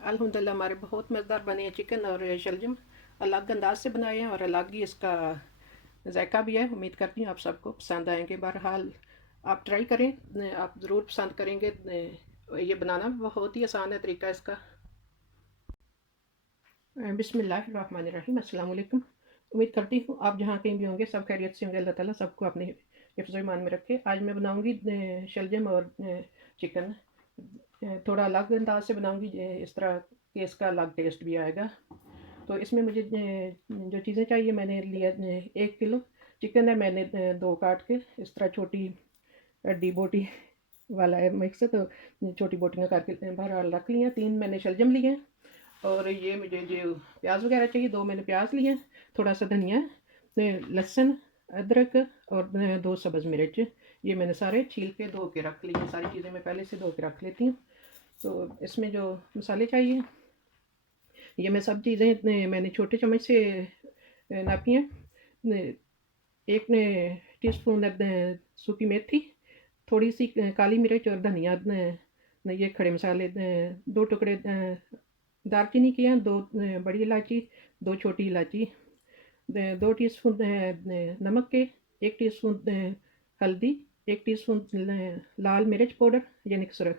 अल्हम्दुलिल्लाह हमारे बहुत मज़ेदार बने हैं चिकन और शलजम। अलग अंदाज से बनाए हैं और अलग ही इसका जायका भी है। उम्मीद करती हूँ आप सबको पसंद आएंगे। बहरहाल आप ट्राई करें, आप ज़रूर पसंद करेंगे। ये बनाना बहुत ही आसान है तरीका इसका। बिस्मिल्लाहिर्रहमानिर्रहीम, अस्सलाम वालेकुम। उम्मीद करती हूँ आप जहाँ कहीं भी होंगे सब खैरियत से होंगे। अल्लाह ताला सबको अपने हिफ्ज़ ईमान में रखे। आज मैं बनाऊँगी शलजम और चिकन। थोड़ा अलग अंदाज से बनाऊँगी, इस तरह कि इसका अलग टेस्ट भी आएगा। तो इसमें मुझे जो चीज़ें चाहिए मैंने लिया 1 किलो चिकन है। मैंने दो काट के इस तरह छोटी हड्डी बोटी वाला है मिक्स, तो छोटी बोटियाँ करके बहरहाल रख ली हैं। 3 मैंने शलजम लिए हैं और ये मुझे जो प्याज वगैरह चाहिए, 2 मैंने प्याज लिए हैं, थोड़ा सा धनिया, लहसुन, अदरक और 2 सब्ज़ मिर्च। ये मैंने सारे छील के धो के रख लिए। सारी चीज़ें मैं पहले से धो के रख लेती हूँ। तो इसमें जो मसाले चाहिए, ये मैं सब चीज़ें मैंने छोटे चम्मच से नापी हैं। एक टीस्पून सूखी मेथी, थोड़ी सी काली मिर्च और धनिया, ये खड़े मसाले, 2 टुकड़े दालचीनी के हैं, 2 बड़ी इलायची, 2 छोटी इलायची, 2 टीस्पून नमक के, 1 टीस्पून हल्दी, 1 टीस्पून लाल मिर्च पाउडर यानी कि सुरख,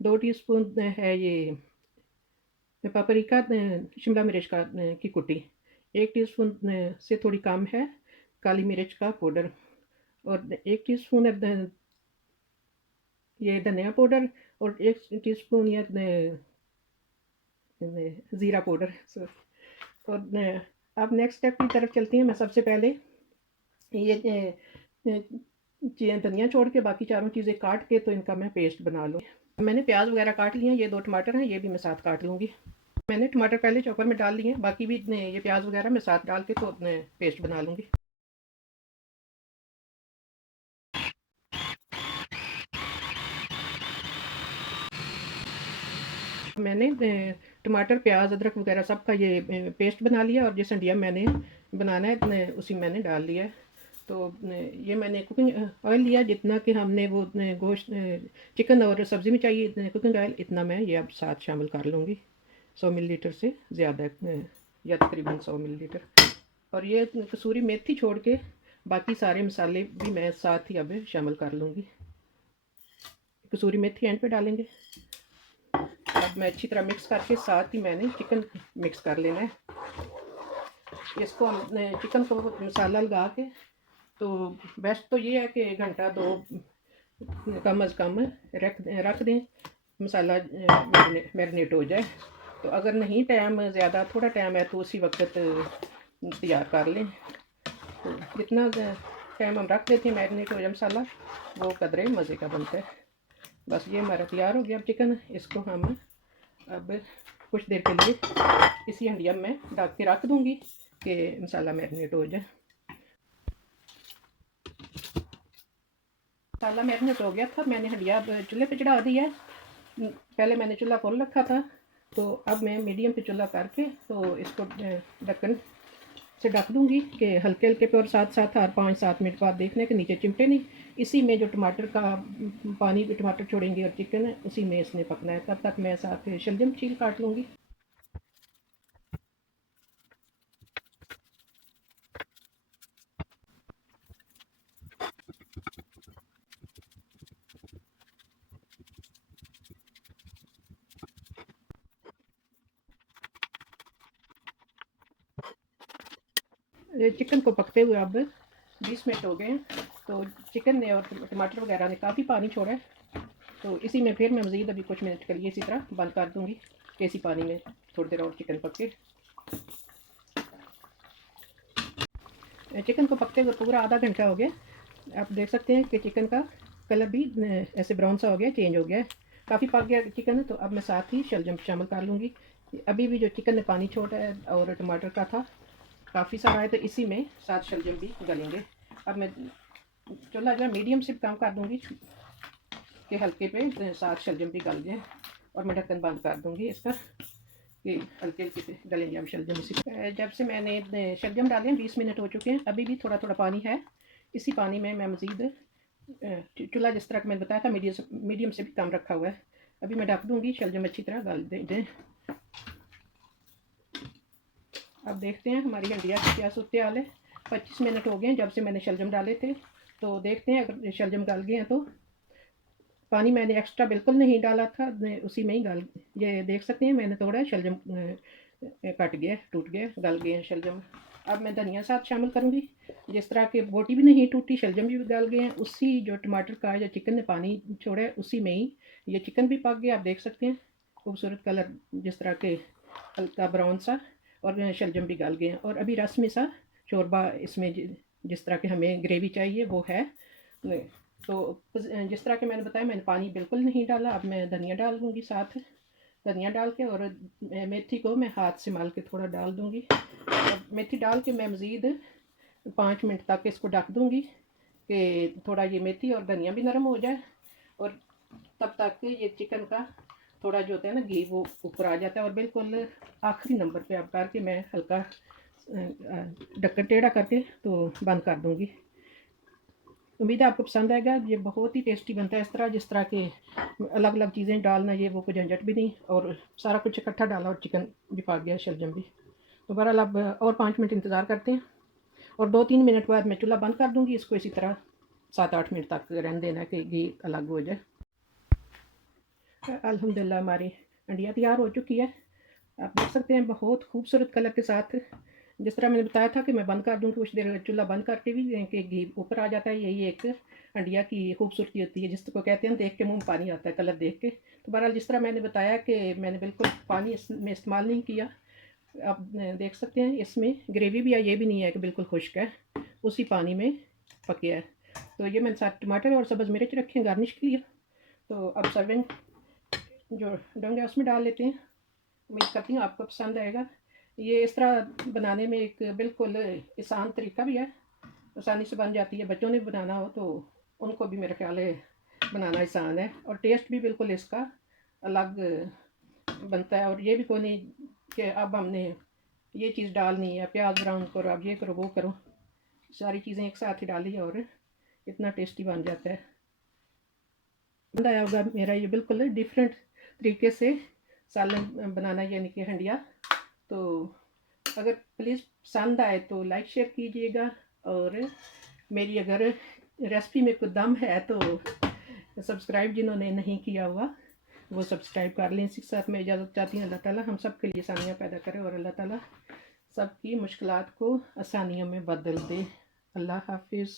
2 टीस्पून है ये पापरिका, शिमला मिर्च का की कुटी, 1 टीस्पून से थोड़ी कम है काली मिर्च का पाउडर, और 1 टीस्पून है ये धनिया पाउडर, और 1 टीस्पून ये ज़ीरा पाउडर। और अब नेक्स्ट स्टेप की तरफ चलती हैं। मैं सबसे पहले ये धनिया छोड़ के बाकी चारों चीज़ें काट के तो इनका मैं पेस्ट बना लूँ। मैंने प्याज वगैरह काट लिए हैं, ये 2 टमाटर हैं, ये भी मैं साथ काट लूँगी। मैंने टमाटर पहले चॉपर में डाल लिए हैं, बाकी भी ये प्याज वगैरह मैं साथ डाल के तो पेस्ट बना लूँगी। मैंने टमाटर प्याज अदरक वगैरह सब का ये पेस्ट बना लिया, और जिस हंडिया मैंने बनाना है उसी मैंने डाल लिया है। तो ये मैंने कुकिंग ऑयल लिया जितना कि हमने वो गोश्त चिकन और सब्ज़ी में चाहिए कुकिंग ऑयल, इतना मैं ये अब साथ शामिल कर लूँगी। 100 मिलीलीटर से ज़्यादा, या तकरीबन 100 मिलीलीटर। और ये कसूरी मेथी छोड़ के बाकी सारे मसाले भी मैं साथ ही अब शामिल कर लूँगी। कसूरी मेथी एंड पे डालेंगे। अब मैं अच्छी तरह मिक्स करके साथ ही मैंने चिकन मिक्स कर लेना है। इसको हम चिकन को मसाला लगा के, तो बेस्ट तो ये है कि 1 घंटा 2 कम अज़ कम रख दें, मसाला मैरिनेट हो जाए। तो अगर नहीं टाइम ज़्यादा, थोड़ा टाइम है, तो उसी वक्त तैयार कर लें। तो जितना टाइम हम रख देते हैं मैरिनेट हो जाए मसाला, वो कदरे मज़े का बनता है। बस ये हमारा तैयार हो गया अब चिकन। इसको हम अब कुछ देर के लिए इसी हंडिया में ढक के रख दूँगी कि मसाला मैरिनेट हो जाए। मसाला मैरिनेट हो गया था, मैंने हंडिया चूल्हे पे चढ़ा दिया है। पहले मैंने चूल्हा खोल रखा था, तो अब मैं मीडियम पे चूल्हा करके तो इसको ढक्कन से ढक दूँगी कि हल्के हल्के पे, और साथ साथ हर 5-7 मिनट बाद देखने के नीचे चिमटे नहीं। इसी में जो टमाटर का पानी टमाटर छोड़ेंगे और चिकन है उसी में इसने पकना है। तब तक मैं साथ शलजम छील काट लूँगी। चिकन को पकते हुए अब 20 मिनट हो गए हैं। तो चिकन ने और टमाटर वगैरह ने काफ़ी पानी छोड़ा है। तो इसी में फिर मैं मज़ीद अभी कुछ मिनट के लिए इसी तरह बंद कर दूँगी कि इसी पानी में थोड़ी देर और चिकन पके। चिकन को पकते हुए पूरा आधा घंटा हो गया। आप देख सकते हैं कि चिकन का कलर भी ऐसे ब्राउन सा हो गया, चेंज हो गया है, काफ़ी पक गया चिकन। तो अब मैं साथ ही शलजम शामिल कर लूँगी। अभी भी जो चिकन ने पानी छोड़ा है और टमाटर का था काफ़ी सारा है, तो इसी में साथ शलजम भी गलेंगे। अब मैं चूल्हा जो है मीडियम से काम कर दूँगी कि हल्के पे साथ शलजम भी गल जाए, और मैं ढक्कन बंद कर दूँगी इसका कि हल्के हल्के से गलेंगे हम शलजम। इसी जब से मैंने शलजम डाले हैं 20 मिनट हो चुके हैं, अभी भी थोड़ा थोड़ा पानी है। इसी पानी में मैं मज़ीद चूल्हा जिस तरह का मैंने बताया था मीडियम से भी कम रखा हुआ है। अभी मैं ढक दूँगी, शलजम अच्छी तरह गल दें। अब देखते हैं हमारी हंडिया की क्या सूरत हाल है। 25 मिनट हो गए हैं जब से मैंने शलजम डाले थे, तो देखते हैं अगर शलजम गल गए हैं तो। पानी मैंने एक्स्ट्रा बिल्कुल नहीं डाला था, उसी में ही गल, ये देख सकते हैं मैंने थोड़ा शलजम कट गया, टूट गया, गल गए हैं शलजम। अब मैं धनिया साथ शामिल करूँगी। जिस तरह के बोटी भी नहीं टूटी, शलजम भी गल गए हैं, उसी जो टमाटर का या चिकन ने पानी छोड़ा है उसी में ही ये चिकन भी पक गया। आप देख सकते हैं खूबसूरत कलर, जिस तरह के हल्का ब्राउन सा, और शलजम भी गल गए हैं। और अभी रस में सा शोरबा इसमें जिस तरह के हमें ग्रेवी चाहिए वो है। तो जिस तरह के मैंने बताया, मैंने पानी बिल्कुल नहीं डाला। अब मैं धनिया डाल दूँगी साथ, धनिया डाल के, और मेथी को मैं हाथ से मल के थोड़ा डाल दूँगी। और मेथी डाल के मैं मज़ीद 5 मिनट तक इसको ढक दूँगी कि थोड़ा ये मेथी और धनिया भी नरम हो जाए, और तब तक ये चिकन का थोड़ा जो होता है ना घी वो ऊपर आ जाता है। और बिल्कुल आखिरी नंबर पे आप करके मैं हल्का ढक्कन टेढ़ा करके तो बंद कर दूँगी। उम्मीद है आपको पसंद आएगा। ये बहुत ही टेस्टी बनता है इस तरह, जिस तरह के अलग अलग चीज़ें डालना, ये वो कोई झंझट भी नहीं, और सारा कुछ इकट्ठा डाला और चिकन भी पक गया, शलजम भी। तो बहरहाल अब और 5 मिनट इंतज़ार करते हैं, और 2-3 मिनट बाद मैं चूल्हा बंद कर दूँगी। इसको इसी तरह 7-8 मिनट तक रहने देना है कि घी अलग हो जाए। अल्हम्दुलिल्लाह हमारी अंडिया तैयार हो चुकी है। आप देख सकते हैं बहुत खूबसूरत कलर के साथ। जिस तरह मैंने बताया था कि मैं बंद कर दूँ, कुछ देर चूल्हा बंद करके भी कि घी ऊपर आ जाता है। यही एक अंडिया की खूबसूरती होती है, जिसको कहते हैं देख के मुँह में पानी आता है कलर देख के। तो बहरहाल जिस तरह मैंने बताया कि मैंने बिल्कुल पानी इसमें इस्तेमाल नहीं किया। आप देख सकते हैं इसमें ग्रेवी भी है, ये भी नहीं है कि बिल्कुल खुश्क है, उसी पानी में पके है। तो ये मैंने साथ टमाटर और सब्ज़ मिर्च रखे हैं गार्निश के लिए। तो अब सर्विंग जो डोंगे उसमें डाल लेते हैं। उम्मीद करती हूँ आपको पसंद आएगा। ये इस तरह बनाने में एक बिल्कुल आसान तरीका भी है, आसानी से बन जाती है। बच्चों ने बनाना हो तो उनको भी मेरा ख्याल है बनाना आसान है, और टेस्ट भी बिल्कुल इसका अलग बनता है। और ये भी कोई नहीं कि अब हमने ये चीज़ डालनी है, प्याज ब्राउन करो, अब ये करो वो करो, सारी चीज़ें एक साथ ही डाली और इतना टेस्टी बन जाता है। पसंद आया होगा मेरा ये बिल्कुल डिफरेंट तरीके से सालन बनाना, यानी कि हंडिया। तो अगर प्लीज़ पसंद आए तो लाइक शेयर कीजिएगा, और मेरी अगर रेसिपी में कोई दम है तो सब्सक्राइब जिन्होंने नहीं किया हुआ वो सब्सक्राइब कर लें। इसी के साथ मैं इजाज़त चाहती हूँ। अल्लाह ताला हम सब के लिए आसानियाँ पैदा करे, और अल्लाह ताला सबकी मुश्किलात को आसानियों में बदल दे। अल्लाह हाफिज़।